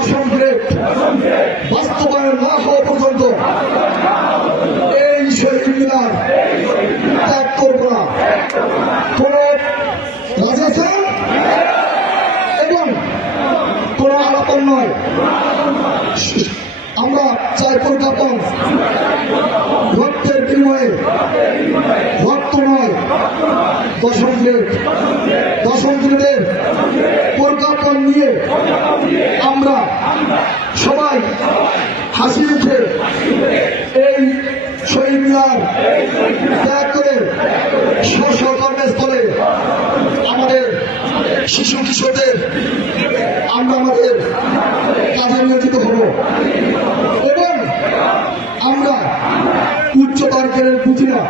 দশম গ্রেড বাস্তবায়ন না হওয়া পর্যন্ত এই শহীদ মিনার ত্যাগ করব না। কোন রাজাচার এবং কোন আলাপন নয়। আমরা চাই পরিজ্ঞাপন, রক্তের বিনিময়ে, রক্ত নয়। দশম গ্রেডের পরিজ্ঞাপন নিয়ে আমরা সবাই হাসি মুখে এই শহীদ মিনার ত্যাগ করে স্ব কর্মস্থলে আমাদের শিশু কিশোরদের আমরা আমাদের কাজে নিয়োজিত হব এবং আমরা উচ্চতর জ্ঞানের বুঝি না।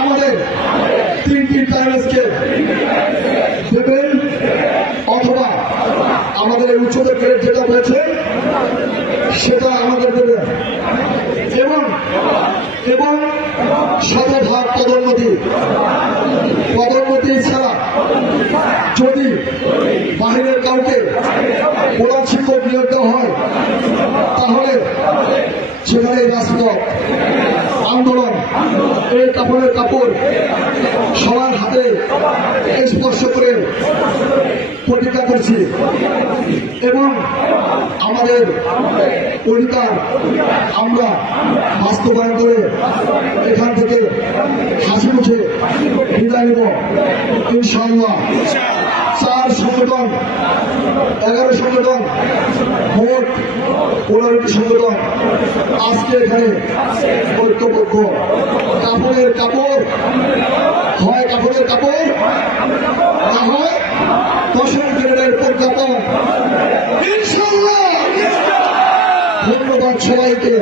আমাদের তিনটি প্যারেন্টসকে দেবেন অথবা আমাদের এই উচ্চতর গ্রেড যেটা বলেছে সেটা আমাদের দেবেন এবং এবং শতভাগ পদোন্নতি ছাড়া যদি বাহিরের কাউকে প্রধান শিক্ষক নিয়োগ দেওয়া হয় তাহলে সেখানে রাজপথ আন্দোলন, এই কাপড়ের কাপড় সবার হাতে স্পর্শ করে প্রতিজ্ঞা করছি এবং আমাদের অধিকার আমরা বাস্তবায়ন করে এখান থেকে হাসি মুখে বিদায় নেব ইনশাআল্লাহ। 4 সংগঠন 11 সংগঠন মোট 15টি সংগঠন আজকে এখানে ঐক্যবদ্ধ। কাপড়ের কাপড় হয়, কাপড়ের কাপড় না হয় দশম গ্রেডের প্রজ্ঞাপন ইনশাআল্লাহ। ধন্যবাদ সবাইকে।